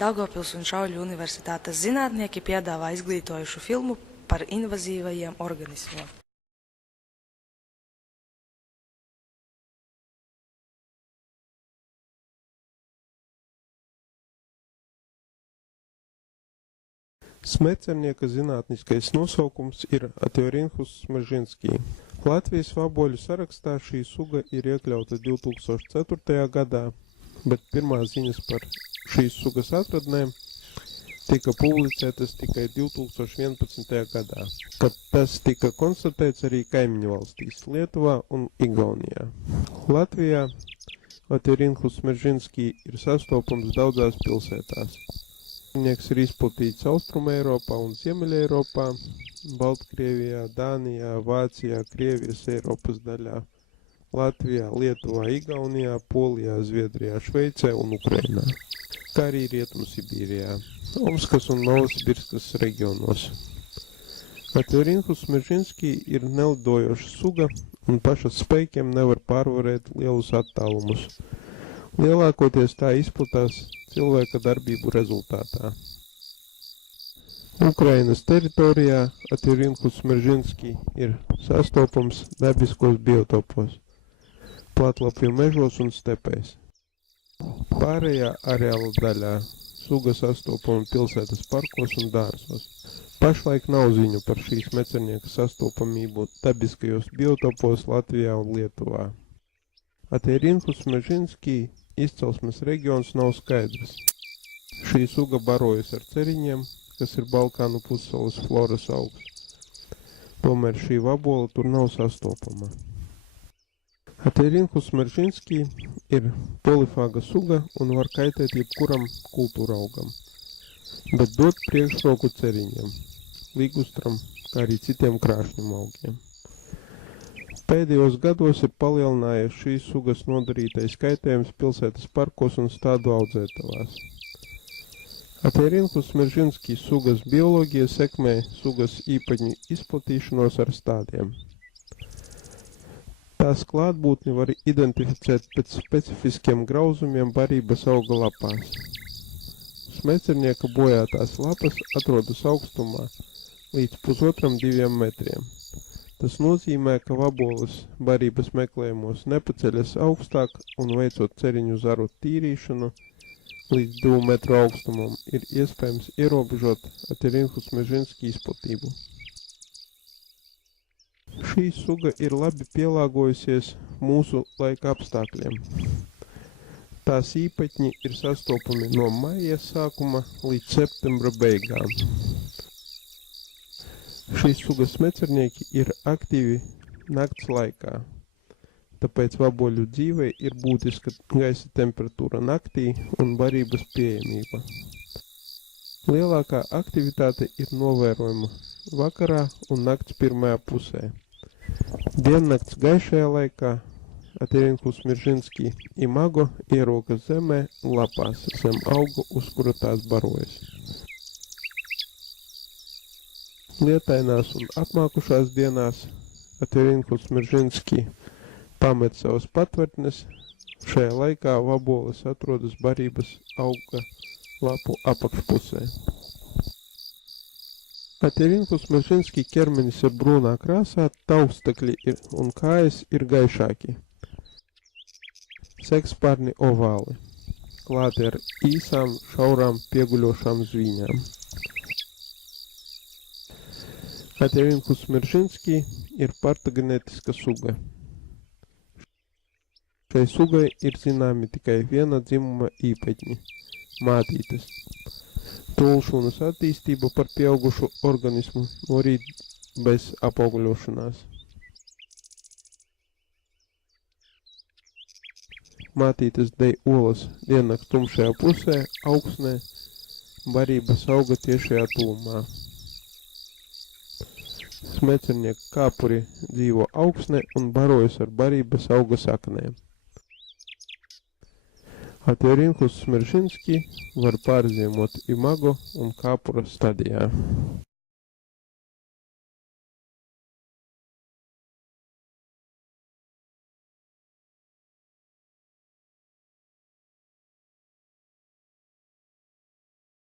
Daugavpils un Šauļu universitātes zinātnieki piedāvā izglītojušu filmu par invazīvajiem organismiem. Smecernieka zinātniskais nosaukums ir Ateorhinhus smeržinskij. Latvijas vaboļu sarakstā šī suga ir iekļauta 2004. gadā, bet pirmās ziņas par šīs sugas atradnēm tika publicētas tikai 2011. gadā, kad tas tika konstatēts arī kaimiņu valstīs Lietuvā un Igaunijā. Latvijā Ateorhinhus smeržinskij ir sastopams daudzās pilsētās. Smecernieks ir izplatīts Austruma Eiropā un Ziemeļa Eiropā, Baltkrievijā, Dānijā, Vācijā, Krievijas Eiropas daļā, Latvijā, Lietuvā, Igaunijā, Polijā, Zviedrijā, Šveicē un Ukrainā, kā arī Rietumsibīrijā, Omskas un Novosibirskas reģionos. Ateorhinhus smeržinskij ir nelidojoša suga un pašas spēkiem nevar pārvarēt lielus attālumus. Lielākoties tā izplatās cilvēka darbību rezultātā. Ukrainas teritorijā Ateorhinhus smeržinskij ir sastopams dabiskos biotopos, platlapju mežos un stepēs. Pārējā areāla daļā suga sastopama pilsētas parkos un dārzos. Pašlaik nav ziņu par šīs mecernieka sastopamību dabiskajos biotopos Latvijā un Lietuvā. Ateorhinhus smeržinskij izcelsmes reģions nav skaidrs. Šī suga barojas ar ceriņiem, kas ir Balkānu pussalas floras augs. Tomēr šī vabola tur nav sastopama. Ateorhinhus smeržinskij ir polifāga suga un var kaitēt jebkuram kultūra augam, bet dot priekšroku ceriņiem, ligustram, kā arī citiem krāšņiem augiem. Pēdējos gados ir palielinājies šīs sugas nodarītais kaitējums pilsētas parkos un stādu audzētavās. Ateorhinhus smeržinskij sugas bioloģija sekmē sugas īpaņu izplatīšanos ar stādiem. Tās klātbūtni var identificēt pēc specifiskiem grauzumiem barības auga lapās. Smecernieka bojātās lapas atrodas augstumā līdz 1,5–2 metriem. Tas nozīmē, ka vaboles barības meklējumos nepaceļas augstāk un veicot ceriņu zaru tīrīšanu līdz 2 metru augstumam ir iespējams ierobežot Ateorhinhus smeržinskij izplatību. Šī suga ir labi pielāgojusies mūsu laika apstākļiem. Tās īpatņi ir sastopami no maija sākuma līdz septembra beigām. Šīs sugas mecernieki ir aktīvi nakts laikā, tāpēc vaboļu dzīvei ir būtiska gaisa temperatūra naktī un barības pieejamība. Lielākā aktivitāte ir novērojama vakarā un nakts pirmajā pusē. Diennakts gaišajā laikā Ateorhinhus smeržinskij imago ierokas zemē lapās zem auga, uz kura tās barojas. Lietainās un apmākušās dienās Ateorhinhus smeržinskij pamet savas patvērtnes. Šajā laikā vaboles atrodas barības auga lapu apakšpusē. Ateorhinhus smeržinskij ķermenis ir brūnā krāsā, taukstakļi un kājas ir gaišāki. Segspārni ovāli, klāti ar īsām, šaurām, pieguļošām zvīņām. Ateorhinhus smeržinskij ir partogenētiska suga. Šai sugai ir zināmi tikai viena dzimuma īpatņi – mātītes. Tulšūnas attīstība par pieaugušu organismu norit bez apaugļošanās. Mātītes dej olas diennakts tumšajā pusē, augsnē, barības auga tiešajā tūmā. Smecernieka kāpuri dzīvo augsnē un barojas ar barības auga saknēm. Ateorhinhus smeržinskij var pārziemot imago un kāpura stadijā.